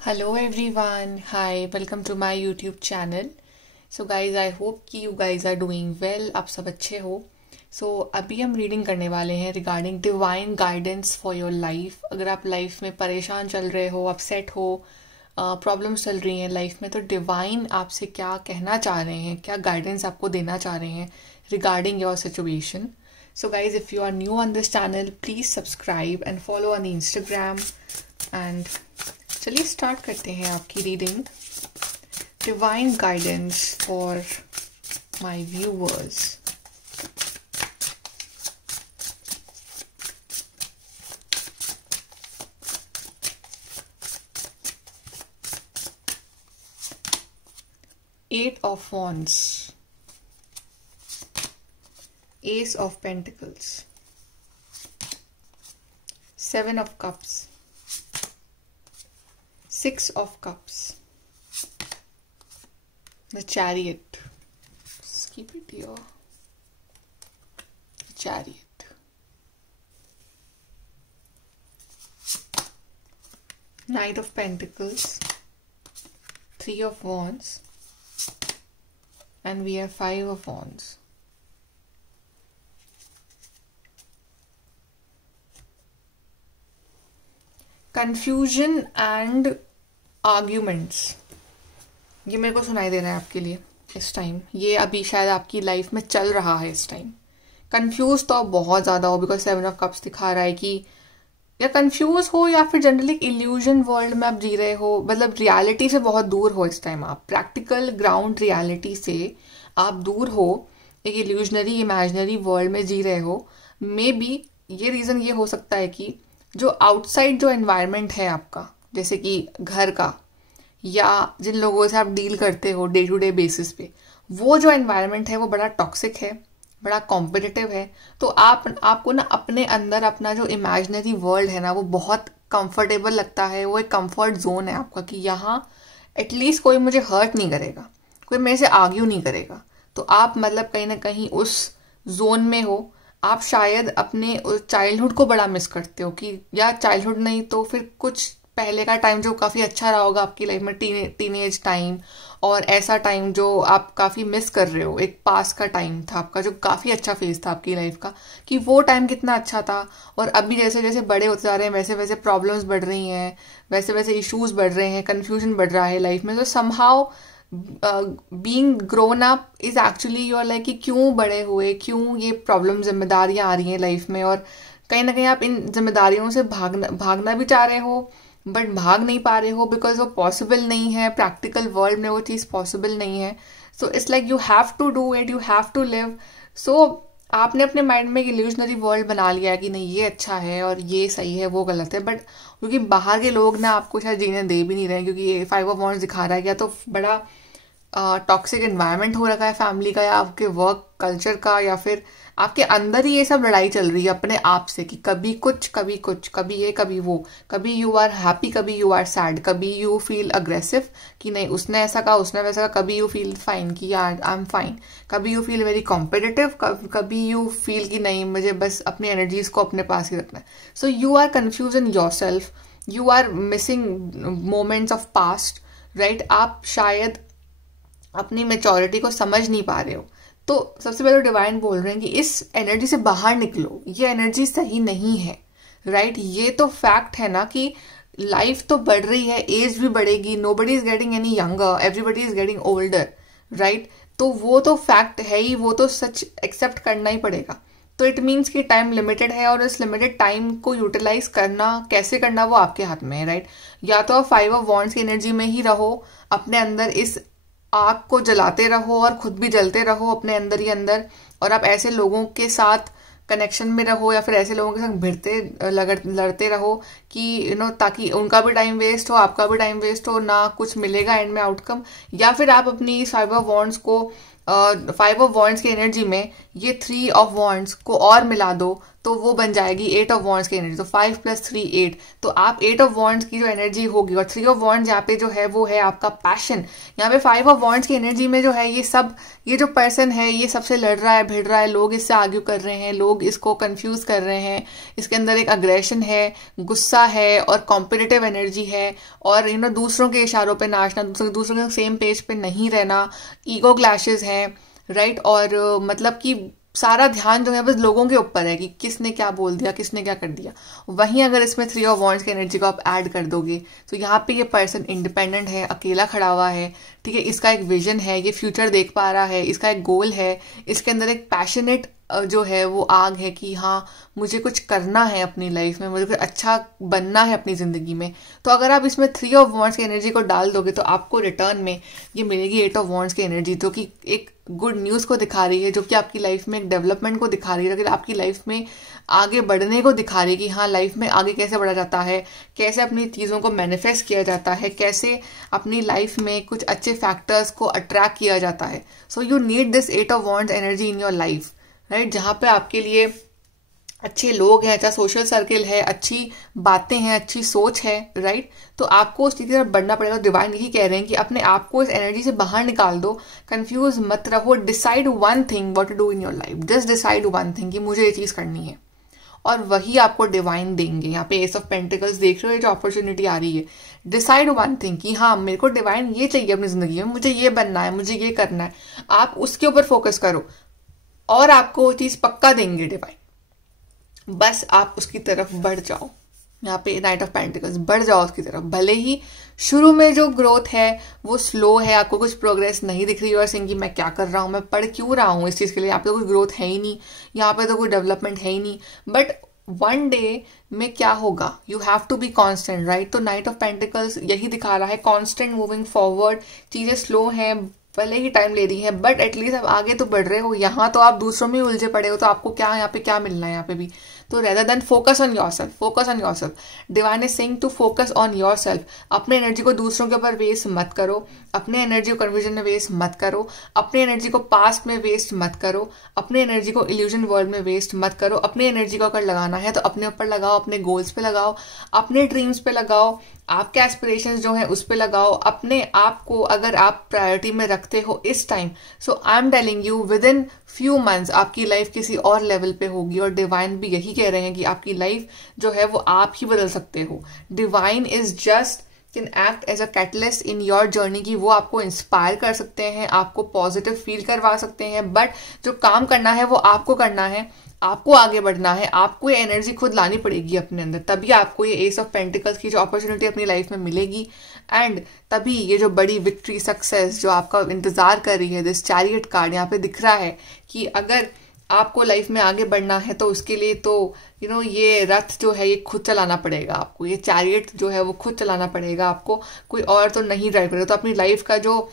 Hello everyone. Hi, welcome to my YouTube channel. So guys, I hope कि you guys are doing well. आप सब अच्छे हो. So अभी हम रीडिंग करने वाले हैं regarding divine guidance for your life. अगर आप लाइफ में परेशान चल रहे हो, अपसेट हो, प्रॉब्लम्स चल रही हैं लाइफ में, तो डिवाइन आपसे क्या कहना चाह रहे हैं, क्या गाइडेंस आपको देना चाह रहे हैं regarding your situation. So guys, if you are new on this channel, please subscribe and follow on Instagram. And चलिए स्टार्ट करते हैं आपकी reading. Divine guidance for my viewers. Eight of wands, ace of pentacles, seven of cups, Six of Cups, the Chariot. Just keep it here. The Chariot. Knight of Pentacles, Three of Wands, and we have Five of Wands. Confusion and arguments, ये मेरे को सुनाई दे रहा है आपके लिए इस time. ये अभी शायद आपकी लाइफ में चल रहा है इस टाइम. कंफ्यूज तो बहुत ज़्यादा हो, बिकॉज सेवन ऑफ कप्स दिखा रहा है कि या कंफ्यूज हो या फिर जनरली इल्यूजन वर्ल्ड में आप जी रहे हो. मतलब रियलिटी से बहुत दूर हो इस टाइम. आप प्रैक्टिकल ग्राउंड रियलिटी से आप दूर हो, एक इल्यूजनरी इमेजिनरी वर्ल्ड में जी रहे हो. मे बी ये रीज़न ये हो सकता है कि जो आउटसाइड जो एनवायरनमेंट है आपका, जैसे कि घर का या जिन लोगों से आप डील करते हो डे टू डे बेसिस पे, वो जो एनवायरनमेंट है वो बड़ा टॉक्सिक है, बड़ा कॉम्पिटिटिव है. तो आपको ना अपने अंदर अपना जो इमेजिनरी वर्ल्ड है ना, वो बहुत कंफर्टेबल लगता है. वो एक कंफर्ट जोन है आपका कि यहाँ एटलीस्ट कोई मुझे हर्ट नहीं करेगा, कोई मेरे से आर्ग्यू नहीं करेगा. तो आप मतलब कहीं ना कहीं उस जोन में हो. आप शायद अपने चाइल्डहुड को बड़ा मिस करते हो कि, या चाइल्डहुड नहीं तो फिर कुछ पहले का टाइम जो काफ़ी अच्छा रहा होगा आपकी लाइफ में, टीनेज टाइम, और ऐसा टाइम जो आप काफ़ी मिस कर रहे हो. एक पास का टाइम था आपका जो काफ़ी अच्छा फेज था आपकी लाइफ का, कि वो टाइम कितना अच्छा था. और अभी जैसे जैसे बड़े होते जा रहे हैं वैसे वैसे प्रॉब्लम्स बढ़ रही हैं, वैसे वैसे इश्यूज बढ़ रहे हैं, कन्फ्यूजन बढ़ रहा है लाइफ में. तो somehow being grown up is actually your like कि क्यों बड़े हुए, क्यों ये प्रॉब्लम जिम्मेदारियां आ रही हैं लाइफ में. और कहीं ना कहीं आप इन जिम्मेदारियों से भागना भी चाह रहे हो, बट भाग नहीं पा रहे हो बिकॉज वो पॉसिबल नहीं है. प्रैक्टिकल वर्ल्ड में वो चीज़ पॉसिबल नहीं है. So it's like you have to do it, you have to live. So आपने अपने माइंड में एक इल्यूजनरी वर्ल्ड बना लिया है कि नहीं ये अच्छा है और ये सही है, वो गलत है. बट क्योंकि बाहर के लोग ना आपको शायद जीने दे भी नहीं रहे, क्योंकि ये फाइव ऑफ वॉन्ड्स दिखा रहा है, या तो बड़ा टॉक्सिक एनवायरनमेंट हो रखा है फैमिली का, या आपके वर्क कल्चर का, या फिर आपके अंदर ही ये सब लड़ाई चल रही है अपने आप से कि कभी कुछ कभी कुछ, कभी ये कभी वो, कभी यू आर हैप्पी कभी यू आर सैड, कभी यू फील अग्रेसिव कि नहीं उसने ऐसा कहा उसने वैसा कहा, कभी यू फील फाइन कि यार आई एम फाइन, कभी यू फील वेरी कॉम्पिटिटिव, कभी यू फील कि नहीं मुझे बस अपनी एनर्जीज को अपने पास ही रखना है. So you are confuse in your self, you are missing moments of past, right. आप शायद अपनी मेचोरिटी को समझ नहीं पा रहे हो. तो सबसे पहले डिवाइन बोल रहे हैं कि इस एनर्जी से बाहर निकलो, ये एनर्जी सही नहीं है, राइट. ये तो फैक्ट है ना कि लाइफ तो बढ़ रही है, एज भी बढ़ेगी, nobody is getting any younger, everybody is getting older, right. तो वो तो फैक्ट है ही, वो तो सच एक्सेप्ट करना ही पड़ेगा. तो इट मीन्स कि टाइम लिमिटेड है, और इस लिमिटेड टाइम को यूटिलाइज करना कैसे करना वो आपके हाथ में है, राइट. या तो आप फाइव ऑफ वॉन्ड्स की एनर्जी में ही रहो, अपने अंदर इस आग को जलाते रहो और खुद भी जलते रहो अपने अंदर ही अंदर, और आप ऐसे लोगों के साथ कनेक्शन में रहो या फिर ऐसे लोगों के साथ भिड़ते लड़ते रहो कि ताकि उनका भी टाइम वेस्ट हो, आपका भी टाइम वेस्ट हो, ना कुछ मिलेगा एंड में आउटकम. या फिर आप अपनी फाइव ऑफ वॉन्ड्स को, फाइव ऑफ वॉन्ड्स की एनर्जी में ये थ्री ऑफ वॉन्ड्स को और मिला दो, तो वो बन जाएगी 8 ऑफ वॉन्ड्स की एनर्जी। तो 5 + 3 8, तो आप 8 ऑफ वॉन्ड्स की जो एनर्जी होगी, और 3 ऑफ वॉन्ड्स यहाँ पे जो है वो है आपका पैशन। यहाँ पे 5 ऑफ वॉन्ड्स की एनर्जी में जो है ये जो पर्सन है ये सबसे लड़ रहा है, भिड़ रहा है, लोग इससे आर्ग्यू कर रहे हैं, लोग इसको कंफ्यूज कर रहे हैं, इसके अंदर एक अग्रेशन है, गुस्सा है और कॉम्पिटिटिव एनर्जी है, और दूसरों के इशारों पे नाचना, दूसरों के सेम पेज पे नहीं रहना, ईगो क्लैशेस हैं, राइट। और मतलब कि सारा ध्यान जो है बस लोगों के ऊपर है कि किसने क्या बोल दिया, किसने क्या कर दिया। वहीं अगर इसमें 3 ऑफ वॉन्ड्स की एनर्जी को आप ऐड कर दोगे तो यहाँ पे ये पर्सन इंडिपेंडेंट है, अकेला खड़ा हुआ है, ठीक है। इसका एक विजन है, ये फ्यूचर देख पा रहा है, इसका एक गोल है, इसके अंदर एक पैशनेट जो है वो आग है कि हाँ मुझे कुछ करना है अपनी लाइफ में, मुझे कुछ अच्छा बनना है अपनी जिंदगी में। तो अगर आप इसमें 3 ऑफ वॉन्ड्स की एनर्जी को डाल दोगे तो आपको रिटर्न में ये मिलेगी 8 ऑफ वॉन्ड्स की एनर्जी, जो कि एक गुड न्यूज़ को दिखा रही है, जो कि आपकी लाइफ में एक डेवलपमेंट को दिखा रही है, आपकी लाइफ में आगे बढ़ने को दिखा रही है कि हाँ लाइफ में आगे कैसे बढ़ा जाता है, कैसे अपनी चीज़ों को मैनिफेस्ट किया जाता है, कैसे अपनी लाइफ में कुछ अच्छे फैक्टर्स को अट्रैक्ट किया जाता है। So you need this 8 of wands energy in your life, right. जहाँ पे आपके लिए अच्छे लोग हैं, अच्छा सोशल सर्किल है, अच्छी बातें हैं, अच्छी सोच है, राइट। तो आपको उस चीज़ की तरफ बढ़ना पड़ेगा। डिवाइन यही कह रहे हैं कि अपने आप को इस एनर्जी से बाहर निकाल दो, कंफ्यूज मत रहो, decide one thing what to do in your life, just decide one thing कि मुझे ये चीज़ करनी है, और वही आपको डिवाइन देंगे। यहाँ पे एस ऑफ पेंटिकल्स देख रहे हो, जो अपॉर्चुनिटी आ रही है, डिसाइड वन थिंग कि हाँ मेरे को डिवाइन ये चाहिए अपनी जिंदगी में, मुझे ये बनना है, मुझे ये करना है। आप उसके ऊपर फोकस करो और आपको वो चीज़ पक्का देंगे डिवाइन, बस आप उसकी तरफ बढ़ जाओ। यहाँ पे नाइट ऑफ पेंटिकल्स, बढ़ जाओ उसकी तरफ। भले ही शुरू में जो ग्रोथ है वो स्लो है, आपको कुछ प्रोग्रेस नहीं दिख रही, और सिंह कि मैं क्या कर रहा हूँ, मैं पढ़ क्यों रहा हूँ इस चीज़ के लिए, यहाँ पे तो कुछ ग्रोथ है ही नहीं, यहाँ पे तो कोई डेवलपमेंट है ही नहीं। बट वन डे में क्या होगा, you have to be constant, right. तो नाइट ऑफ पेंटिकल्स यही दिखा रहा है, कॉन्स्टेंट मूविंग फॉरवर्ड। चीज़ें स्लो हैं, भले ही टाइम ले रही है, बट एटलीस्ट आप आगे तो बढ़ रहे हो। यहाँ तो आप दूसरों में उलझे पड़े हो, तो आपको क्या यहाँ पे क्या मिलना है यहाँ पे भी। तो rather than focus on yourself, focus on yourself. Divine is saying to focus on yourself. अपने एनर्जी को दूसरों के ऊपर वेस्ट मत करो, अपने एनर्जी को कन्फ्यूजन में वेस्ट मत करो, अपनी एनर्जी को पास्ट में वेस्ट मत करो, अपनी एनर्जी को इल्यूजन वर्ल्ड में वेस्ट मत करो। अपनी एनर्जी को अगर लगाना है तो अपने ऊपर लगाओ, अपने गोल्स पे लगाओ, अपने ड्रीम्स पे लगाओ, आपके एस्पिरेशंस जो है उस पे लगाओ। अपने आप को अगर आप प्रायोरिटी में रखते हो इस time, so I am telling you with in few months आपकी लाइफ किसी और लेवल पे होगी। और डिवाइन भी यही कह रहे हैं कि आपकी लाइफ जो है वो आप ही बदल सकते हो। Divine is just can act as a catalyst in your journey, की वो आपको इंस्पायर कर सकते हैं, आपको पॉजिटिव फील करवा सकते हैं, बट जो काम करना है वो आपको करना है, आपको आगे बढ़ना है, आपको ये एनर्जी खुद लानी पड़ेगी अपने अंदर, तभी आपको ये एस ऑफ पेंटिकल्स की जो अपॉर्चुनिटी अपनी लाइफ में मिलेगी, एंड तभी ये जो बड़ी विक्ट्री सक्सेस जो आपका इंतजार कर रही है। दिस चैरियट कार्ड यहाँ पे दिख रहा है कि अगर आपको लाइफ में आगे बढ़ना है तो उसके लिए तो ये रथ जो है ये खुद चलाना पड़ेगा आपको, ये चैरियट जो है वो खुद चलाना पड़ेगा आपको, कोई और तो नहीं ड्राइव करेगा। तो अपनी लाइफ का जो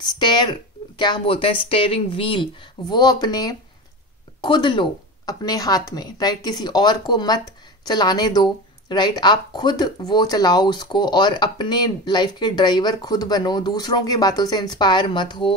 स्टेयर, क्या हम बोलते हैं, स्टेयरिंग व्हील, वो अपने खुद लो अपने हाथ में, राइट। किसी और को मत चलाने दो, राइट। आप खुद वो चलाओ उसको, और अपने लाइफ के ड्राइवर खुद बनो। दूसरों की बातों से इंस्पायर मत हो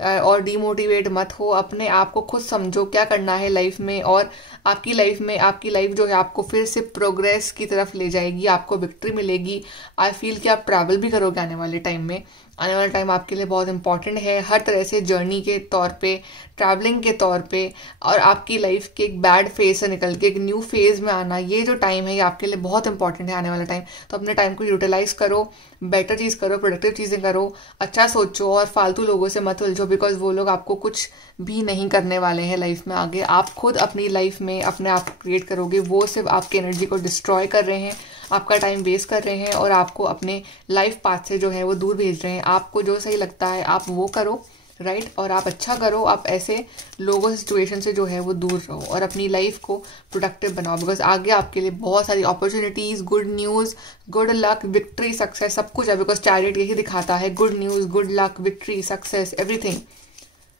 और डीमोटिवेट मत हो। अपने आप को खुद समझो क्या करना है लाइफ में, और आपकी लाइफ जो है आपको फिर से प्रोग्रेस की तरफ ले जाएगी, आपको विक्ट्री मिलेगी। आई फील कि आप ट्रैवल भी करोगे आने वाले टाइम में। आने वाला टाइम आपके लिए बहुत इंपॉर्टेंट है, हर तरह से, जर्नी के तौर पे, ट्रैवलिंग के तौर पे, और आपकी लाइफ के एक बैड फेज से निकल के एक न्यू फेज में आना, ये जो टाइम है ये आपके लिए बहुत इंपॉर्टेंट है आने वाला टाइम। तो अपने टाइम को यूटिलाइज करो, बेटर चीज़ करो, प्रोडक्टिव चीज़ें करो, अच्छा सोचो, और फालतू लोगों से मत उलझो, बिकॉज वो लोग आपको कुछ भी नहीं करने वाले हैं लाइफ में आगे। आप खुद अपनी लाइफ में अपने आप क्रिएट करोगे, वो सिर्फ आपकी एनर्जी को डिस्ट्रॉय कर रहे हैं, आपका टाइम वेस्ट कर रहे हैं, और आपको अपने लाइफ पाथ से जो है वो दूर भेज रहे हैं। आपको जो सही लगता है आप वो करो, राइट। और आप अच्छा करो, आप ऐसे लोगों सिचुएशन से जो है वो दूर रहो, और अपनी लाइफ को प्रोडक्टिव बनाओ, बिकॉज आगे आपके लिए बहुत सारी opportunities, good news, good luck, victory, success, सब कुछ है। बिकॉज चैरिट यही दिखाता है, good news, good luck, victory, success, everything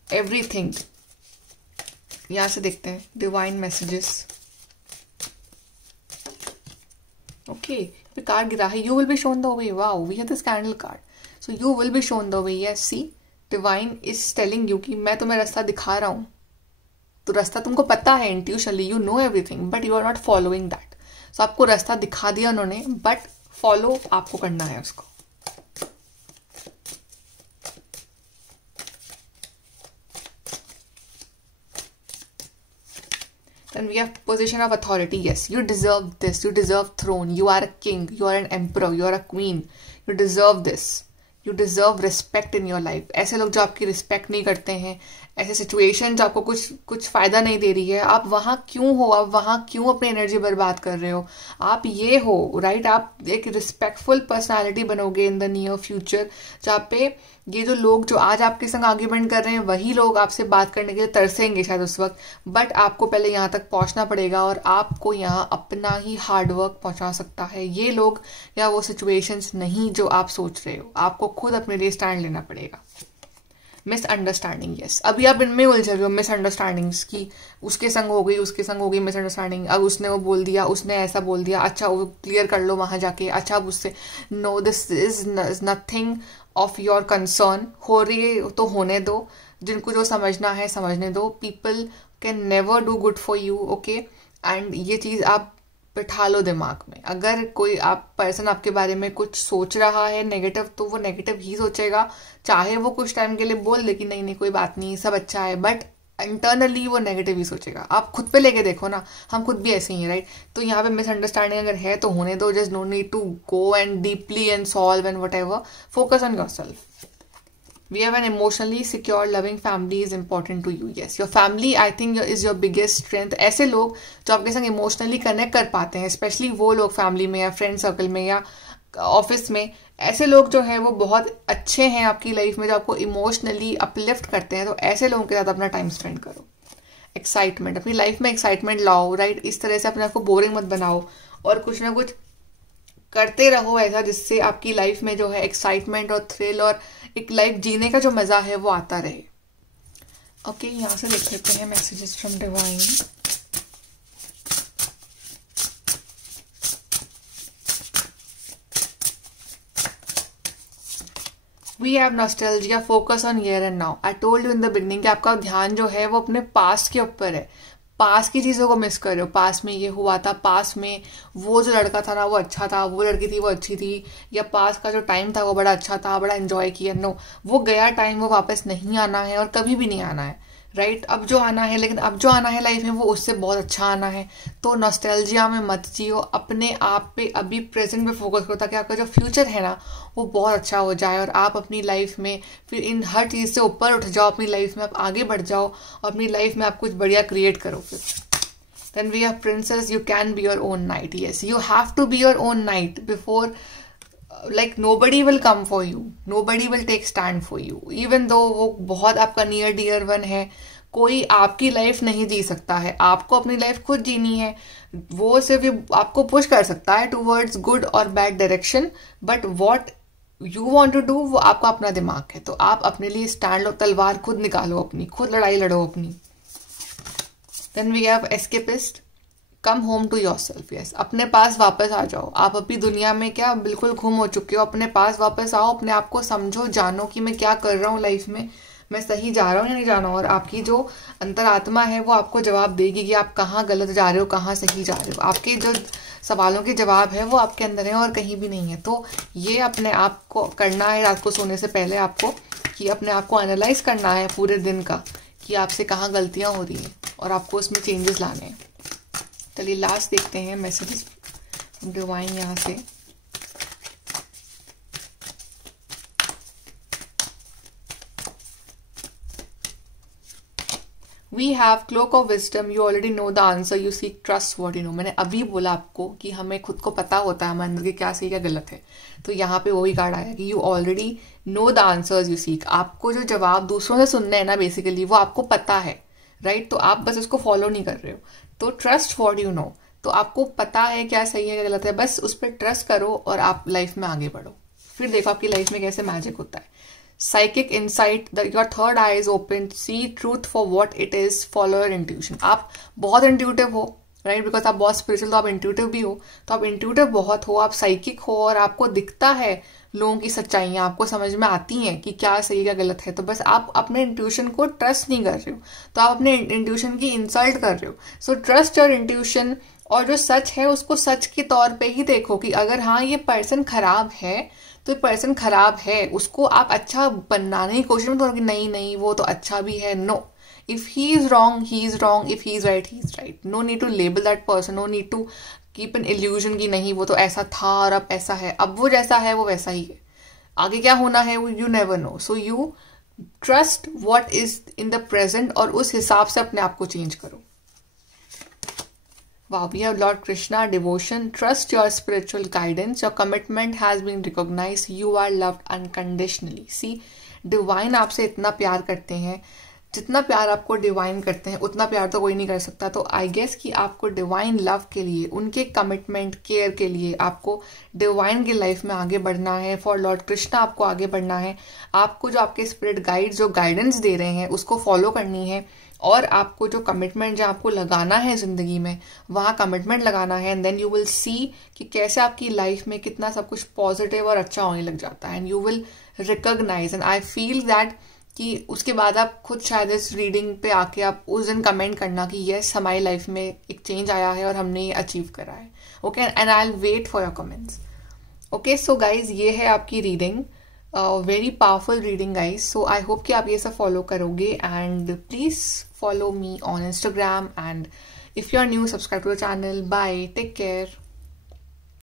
everything. यहाँ से देखते हैं डिवाइन मैसेजेस। ओके, कार्ड गिरा है, you will be shown the way. Wow, we have this candle card, so you will be shown the way. Yes, see divine is telling you कि मैं तुम्हें रास्ता दिखा रहा हूँ, तो रास्ता तुमको पता है intuitively, you know everything, but you are not following that. So आपको रास्ता दिखा दिया उन्होंने, बट फॉलो आपको करना है उसको। Then we have position of authority. Yes, you deserve this. You deserve throne. You are a king. You are an emperor. You are a queen. You deserve this. You deserve respect in your life. ऐसे लोग जो आपकी respect नहीं करते हैं, ऐसे situation जो आपको कुछ फायदा नहीं दे रही है, आप वहाँ क्यों हो? आप वहाँ क्यों अपनी एनर्जी बर्बाद कर रहे हो? आप ये हो, राइट? आप एक रिस्पेक्टफुल पर्सनालिटी बनोगे इन द नियर फ्यूचर, जहाँ पे ये जो लोग जो आज आपके संग आर्ग्यूमेंट कर रहे हैं, वही लोग आपसे बात करने के लिए तरसेंगे शायद उस वक्त, बट आपको पहले यहाँ तक पहुँचना पड़ेगा और आपको यहाँ अपना ही हार्डवर्क पहुँचा सकता है ये लोग या वो सिचुएशंस नहीं जो आप सोच रहे हो। आपको खुद अपने लिए स्टैंड लेना पड़ेगा। मिसअंडरस्टैंडिंग, यस, अभी आप इनमें उलझे हुए हो मिसअंडरस्टैंडिंग्स की, उसके संग हो गई मिसअंडरस्टैंडिंग, अब उसने वो बोल दिया, उसने ऐसा बोल दिया, अच्छा वो क्लियर कर लो वहां जाके, अच्छा अब उससे, no this is nothing of your concern. हो रही है तो होने दो, जिनको जो समझना है समझने दो। People can never do good for you, okay? And ये चीज आप बिठा लो दिमाग में। अगर कोई पर्सन आपके बारे में कुछ सोच रहा है नेगेटिव, तो वो नेगेटिव ही सोचेगा, चाहे वो कुछ टाइम के लिए बोल दे कि नहीं कोई बात नहीं सब अच्छा है, बट इंटरनली वो नेगेटिव ही सोचेगा। आप खुद पे लेके देखो ना, हम खुद भी ऐसे ही हैं, राइट? तो यहाँ पे मिसअंडरस्टैंडिंग अगर है तो होने दो, just no need to go and deeply and solve and whatever, focus on your self. We have an emotionally secure, loving family is important to you. Yes, your family, I think, is your biggest strength. ऐसे लोग जो आपके संग emotionally connect कर पाते हैं, specially वो लोग फैमिली में या फ्रेंड सर्कल में या ऑफिस में, ऐसे लोग जो है वो बहुत अच्छे हैं आपकी लाइफ में, जो आपको इमोशनली अपलिफ्ट करते हैं। तो ऐसे लोगों के साथ अपना टाइम स्पेंड करो। एक्साइटमेंट, अपनी लाइफ में एक्साइटमेंट लाओ, राइट? इस तरह से अपने आप को बोरिंग मत बनाओ और कुछ ना कुछ करते रहो ऐसा जिससे आपकी लाइफ में जो है एक्साइटमेंट और थ्रिल और एक लाइफ जीने का जो मजा है वो आता रहे। ओके, यहाँ से देख लेते हैं messages from divine. We have nostalgia, focus on here and now. I told you in the beginning कि आपका ध्यान जो है वो अपने पास्ट के ऊपर है। पास की चीजों को मिस कर रहे हो, पास में ये हुआ था, पास में वो जो लड़का था ना वो अच्छा था, वो लड़की थी वो अच्छी थी, या पास का जो टाइम था वो बड़ा अच्छा था, बड़ा एंजॉय किया। नो, वो गया टाइम वो वापस नहीं आना है और कभी भी नहीं आना है, राइट? अब जो आना है, लेकिन अब जो आना है लाइफ में वो उससे बहुत अच्छा आना है। तो नॉस्टैल्जिया में मत जियो, अपने आप पे अभी प्रेजेंट में फोकस करो, ताकि आपका जो फ्यूचर है ना वो बहुत अच्छा हो जाए और आप अपनी लाइफ में फिर इन हर चीज से ऊपर उठ जाओ, अपनी लाइफ में आप आगे बढ़ जाओ और अपनी लाइफ में आप कुछ बढ़िया क्रिएट करो। फिर then we have princess, you can be your own knight. Yes, you have to be your own knight before, like nobody will come for you, nobody will take stand for you, even though वो बहुत आपका near dear one है। कोई आपकी life नहीं जी सकता है, आपको अपनी लाइफ खुद जीनी है। वो सिर्फ आपको पुश कर सकता है टूवर्ड्स गुड और bad direction, but what you want to do वो आपका अपना दिमाग है। तो आप अपने लिए स्टैंड लो, तलवार खुद निकालो अपनी, खुद लड़ाई लड़ो अपनी। Then we have escapist, come home to your self. Yes, अपने पास वापस आ जाओ। आप अभी दुनिया में क्या बिल्कुल गुम हो चुके हो, अपने पास वापस आओ, अपने आप को समझो, जानो कि मैं क्या कर रहा हूँ लाइफ में, मैं सही जा रहा हूँ या नहीं जा रहा हूँ। और आपकी जो अंतरात्मा है वो आपको जवाब देगी कि आप कहाँ गलत जा रहे हो, कहाँ सही जा रहे हो। आपके जो सवालों के जवाब है वो आपके अंदर है और कहीं भी नहीं है। तो ये अपने आप को करना है रात को सोने से पहले आपको, कि अपने आप को एनालाइज करना है पूरे दिन का कि आपसे कहाँ गलतियाँ हो रही हैं और आपको उसमें चेंजेस लाने हैं। चलिए लास्ट देखते हैं मैसेजेस डिवाइन यहाँ से। We have cloak of wisdom, you already know the answer, you seek trust what you know. मैंने अभी बोला आपको कि हमें खुद को पता होता है हमारे अंदर के क्या सही क्या गलत है। तो यहाँ पे वही कार्ड आया कि you already know the answers you seek. आपको जो जवाब दूसरों से सुनने हैं ना बेसिकली, वो आपको पता है, राइट? तो आप बस उसको फॉलो नहीं कर रहे हो। तो ट्रस्ट व्हाट यू नो, तो आपको पता है क्या सही है क्या गलत है, बस उस पर ट्रस्ट करो और आप लाइफ में आगे बढ़ो। फिर देखो आपकी लाइफ में कैसे मैजिक होता है। Psychic insight, your third eye is open, see truth for what it is, follow your intuition. आप बहुत इंट्यूटिव हो, राइट, बिकॉज आप बहुत स्पिरिचुअल, तो आप इंट्यूटिव भी हो, तो आप इंट्यूटिव बहुत हो, आप साइकिक हो, और आपको दिखता है लोगों की सच्चाइयाँ, आपको समझ में आती हैं कि क्या सही क्या गलत है, तो बस आप अपने इंट्यूशन को ट्रस्ट नहीं कर रहे हो, तो आप अपने इंट्यूशन की इंसल्ट कर रहे हो. सो ट्रस्ट योर इंट्यूशन, और जो सच है उसको सच के तौर पे ही देखो कि अगर हाँ ये पर्सन खराब है तो पर्सन खराब है, उसको आप अच्छा बनाने की कोशिश मत करो कि नहीं नहीं वो तो अच्छा भी है. No, if he is wrong he is wrong, if he is right he is right. No need to label that person, no need to keep an illusion कि नहीं वो तो ऐसा था और अब ऐसा है, अब वो जैसा है वो वैसा ही है, आगे क्या होना है वो you never know. So you trust what is in the present और उस हिसाब से अपने आप को चेंज करो. Wow, we have Lord Krishna, devotion. Trust your spiritual guidance. Your commitment has been recognized. You are loved unconditionally. See, divine आपसे इतना प्यार करते हैं, जितना प्यार आपको डिवाइन करते हैं उतना प्यार तो कोई नहीं कर सकता. तो आई गेस कि आपको डिवाइन लव के लिए, उनके कमिटमेंट केयर के लिए आपको डिवाइन की लाइफ में आगे बढ़ना है. फॉर लॉर्ड कृष्णा आपको आगे बढ़ना है. आपको जो आपके स्पिरिट गाइड जो गाइडेंस दे रहे हैं उसको फॉलो करनी है, और आपको जो कमिटमेंट जो आपको लगाना है जिंदगी में वहाँ कमिटमेंट लगाना है. And then you will see कि कैसे आपकी लाइफ में कितना सब कुछ पॉजिटिव और अच्छा होने लग जाता है. And you will recognise, and I feel that कि उसके बाद आप खुद शायद इस रीडिंग पे आके आप उस दिन कमेंट करना कि यस हमारी लाइफ में एक चेंज आया है और हमने ये अचीव करा है. Okay, and I will wait for your comments. Okay, so guys ये है आपकी रीडिंग, very powerful reading guys. So I hope कि आप ये सब फॉलो करोगे. And please follow me on Instagram, and if you're new, subscribe to the channel. Bye, take care.